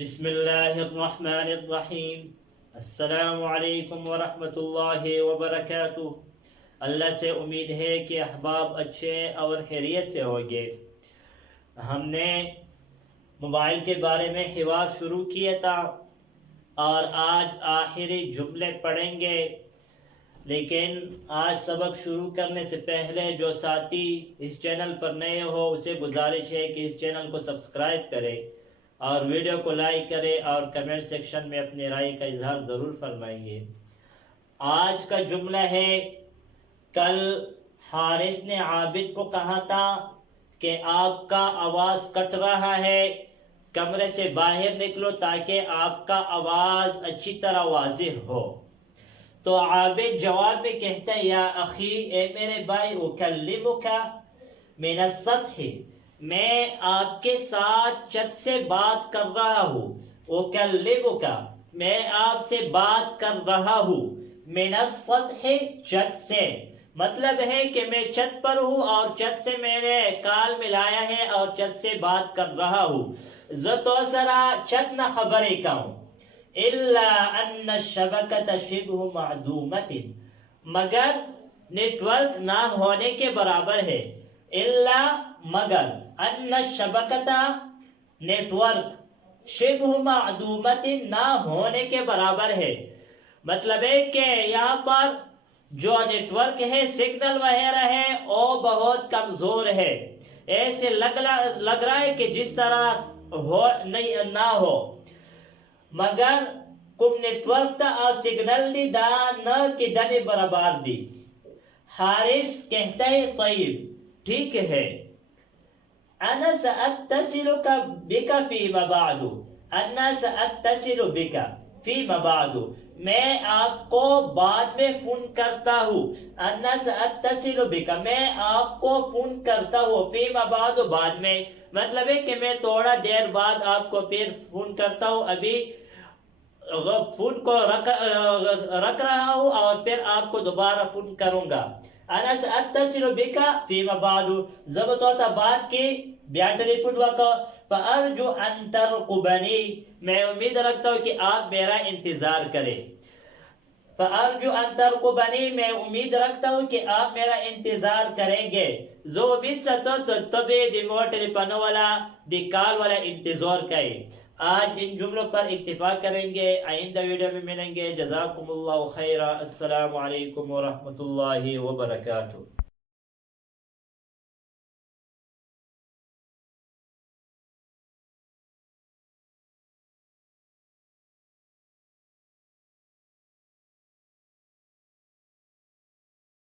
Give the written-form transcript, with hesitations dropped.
بسم اللہ الرحمن الرحیم۔ السلام علیکم ورحمۃ اللہ وبرکاتہ۔ اللہ سے امید ہے کہ احباب اچھے اور خیریت سے ہوگے۔ ہم نے موبائل کے بارے میں حوار شروع کیا تھا اور آج آخری جملے پڑھیں گے، لیکن آج سبق شروع کرنے سے پہلے جو ساتھی اس چینل پر نئے ہو اسے گزارش ہے کہ اس چینل کو سبسکرائب کرے اور ویڈیو کو لائک کرے اور کمنٹ سیکشن میں اپنی رائے کا اظہار ضرور فرمائیے۔ آج کا جملہ ہے، کل حارث نے عابد کو کہا تھا کہ آپ کا آواز کٹ رہا ہے، کمرے سے باہر نکلو تاکہ آپ کا آواز اچھی طرح واضح ہو۔ تو عابد جواب میں کہتا ہے، یا اخی، اے میرے بھائی، اکلمک من السطح، میں آپ کے ساتھ چھت سے بات کر رہا ہوں۔ اکلمک، میں آپ سے بات کر رہا ہوں، من السطح، چھت سے، مطلب ہے کہ میں چھت پر ہوں اور چھت سے میں نے کال ملایا ہے اور چھت سے بات کر رہا ہوں۔ زتو سرا چھت نہ خبری کہوں، الا ان الشبکۃ شبہ معدومۃ، مگر نیٹ ورک نہ ہونے کے برابر ہے۔ الا، مگر، ان الشبکۃ، نیٹ ورک، شبہ معدومۃ، نہ ہونے کے برابر ہے۔ مطلب ہے کہ یہاں پر جو نیٹ ورک ہے، سگنل وغیرہ ہے، وہ بہت کمزور ہے۔ ایسے لگ رہا ہے کہ جس طرح ہو نہیں نہ ہو، مگر کم نیٹ ورک تا اور سگنل دی دا نہ کی دن برابر دی۔ حارث کہتا ہے، طیب، ٹھیک ہے، انا ساتصل بک فیما بعد، انا ساتصل بک فیما بعد، میں آپ کو بعد میں فون کرتا ہوں۔ انا ساتصل بک، میں آپ کو فون کرتا ہوں، فیما بعد، بعد میں، مطلب ہے کہ میں تھوڑا دیر بعد آپ کو پھر فون کرتا ہوں، ابھی فون کو رکھ رہا ہوں اور پھر آپ کو دوبارہ فون کروں گا۔ انا ساتصل بک فیما بعد، جب تو بات کی بیا ٹیلیفون وکا، فارجو ان ترقبنی، میں امید رکھتا ہوں کہ آپ میرا انتظار کریں۔ فارجو ان ترقبنی، میں امید رکھتا ہوں کہ آپ میرا انتظار کریں گے۔ زو بیستا ستبی دی مو ٹیلیفون والا دی کال والا انتظار کریں۔ آج ان جملوں پر اکتفا کریں گے، آئندہ ویڈیو میں ملیں گے۔ جزاکم اللہ خیرہ۔ السلام علیکم ورحمۃ اللہ وبرکاتہ۔